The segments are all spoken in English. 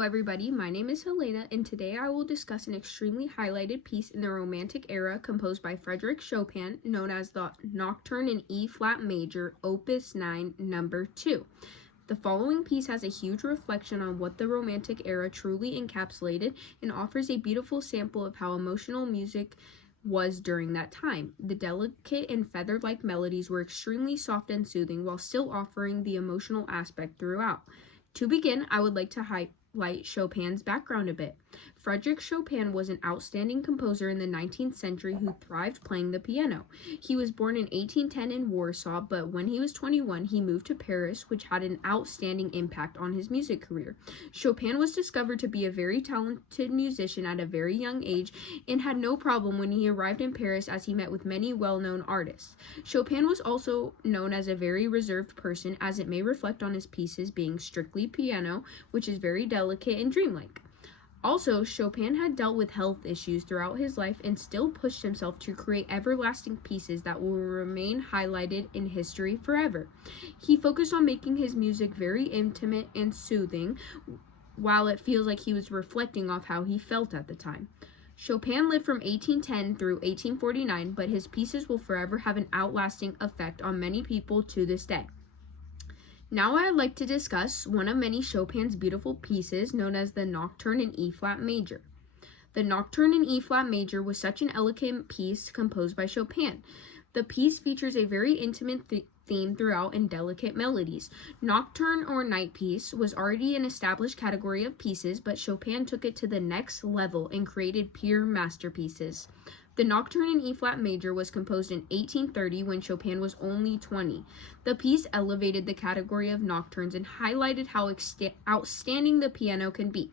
Hello everybody, my name is Helena, and today I will discuss an extremely highlighted piece in the Romantic era composed by Frédéric Chopin, known as the Nocturne in E-flat major, Opus 9, number 2. The following piece has a huge reflection on what the Romantic era truly encapsulated and offers a beautiful sample of how emotional music was during that time. The delicate and feather-like melodies were extremely soft and soothing while still offering the emotional aspect throughout. To begin, I would like to highlight Chopin's background a bit. Frédéric Chopin was an outstanding composer in the 19th century who thrived playing the piano. He was born in 1810 in Warsaw, but when he was 21, he moved to Paris, which had an outstanding impact on his music career. Chopin was discovered to be a very talented musician at a very young age and had no problem when he arrived in Paris, as he met with many well-known artists. Chopin was also known as a very reserved person, as it may reflect on his pieces being strictly piano, which is very delicate and dreamlike. Also, Chopin had dealt with health issues throughout his life and still pushed himself to create everlasting pieces that will remain highlighted in history forever. He focused on making his music very intimate and soothing, while it feels like he was reflecting off how he felt at the time. Chopin lived from 1810 through 1849, but his pieces will forever have an outlasting effect on many people to this day. Now I'd like to discuss one of many Chopin's beautiful pieces known as the Nocturne in E-flat major. The Nocturne in E-flat major was such an elegant piece composed by Chopin. The piece features a very intimate theme throughout and delicate melodies. Nocturne or night piece was already an established category of pieces, but Chopin took it to the next level and created pure masterpieces. The Nocturne in E-flat major was composed in 1830 when Chopin was only 20. The piece elevated the category of nocturnes and highlighted how outstanding the piano can be.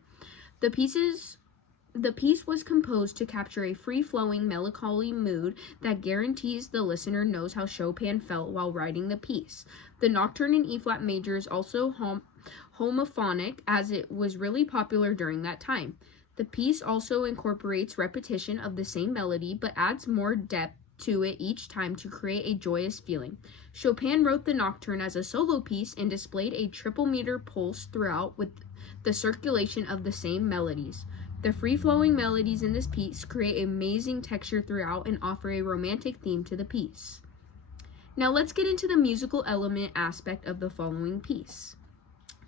The piece was composed to capture a free-flowing, melancholy mood that guarantees the listener knows how Chopin felt while writing the piece. The Nocturne in E-flat major is also homophonic, as it was really popular during that time. The piece also incorporates repetition of the same melody, but adds more depth to it each time to create a joyous feeling. Chopin wrote the Nocturne as a solo piece and displayed a triple meter pulse throughout with the circulation of the same melodies. The free-flowing melodies in this piece create amazing texture throughout and offer a romantic theme to the piece. Now let's get into the musical element aspect of the following piece.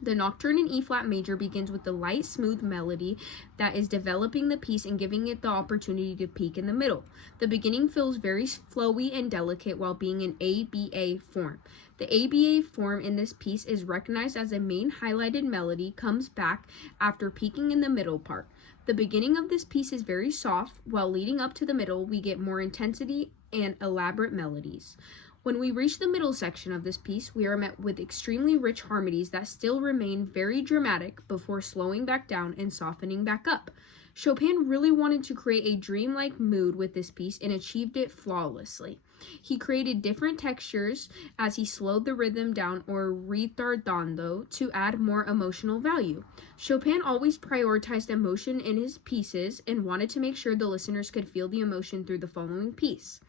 The Nocturne in E-flat major begins with the light, smooth melody that is developing the piece and giving it the opportunity to peak in the middle. The beginning feels very flowy and delicate while being in ABA form. The ABA form in this piece is recognized as a main highlighted melody, comes back after peaking in the middle part. The beginning of this piece is very soft, while leading up to the middle, we get more intensity and elaborate melodies. When we reach the middle section of this piece, we are met with extremely rich harmonies that still remain very dramatic before slowing back down and softening back up. Chopin really wanted to create a dreamlike mood with this piece and achieved it flawlessly. He created different textures as he slowed the rhythm down, or ritardando, to add more emotional value. Chopin always prioritized emotion in his pieces and wanted to make sure the listeners could feel the emotion through the following piece.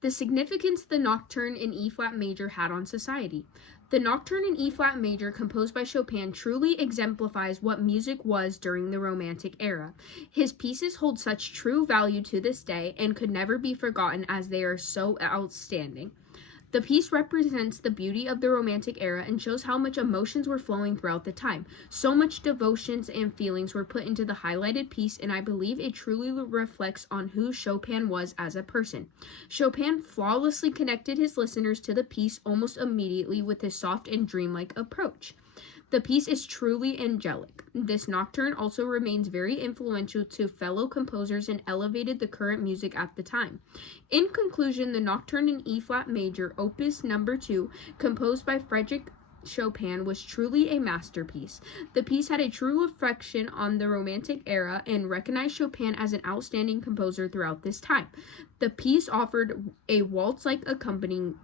The significance the Nocturne in E-flat major had on society. The Nocturne in E-flat major, composed by Chopin, truly exemplifies what music was during the Romantic era. His pieces hold such true value to this day and could never be forgotten, as they are so outstanding. The piece represents the beauty of the Romantic era and shows how much emotions were flowing throughout the time. So much devotions and feelings were put into the highlighted piece, and I believe it truly reflects on who Chopin was as a person. Chopin flawlessly connected his listeners to the piece almost immediately with his soft and dreamlike approach. The piece is truly angelic. This nocturne also remains very influential to fellow composers and elevated the current music at the time. In conclusion, the Nocturne in E-flat major, Opus number 2, composed by Frédéric Chopin, was truly a masterpiece. The piece had a true reflection on the Romantic era and recognized Chopin as an outstanding composer throughout this time. The piece offered a waltz-like accompaniment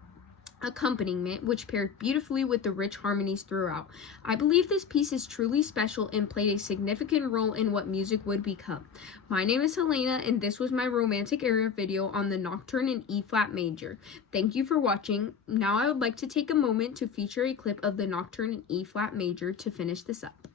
which paired beautifully with the rich harmonies throughout. I believe this piece is truly special and played a significant role in what music would become. My name is Helena, and this was my Romantic era video on the Nocturne in E-flat major. Thank you for watching. Now I would like to take a moment to feature a clip of the Nocturne in E-flat major to finish this up.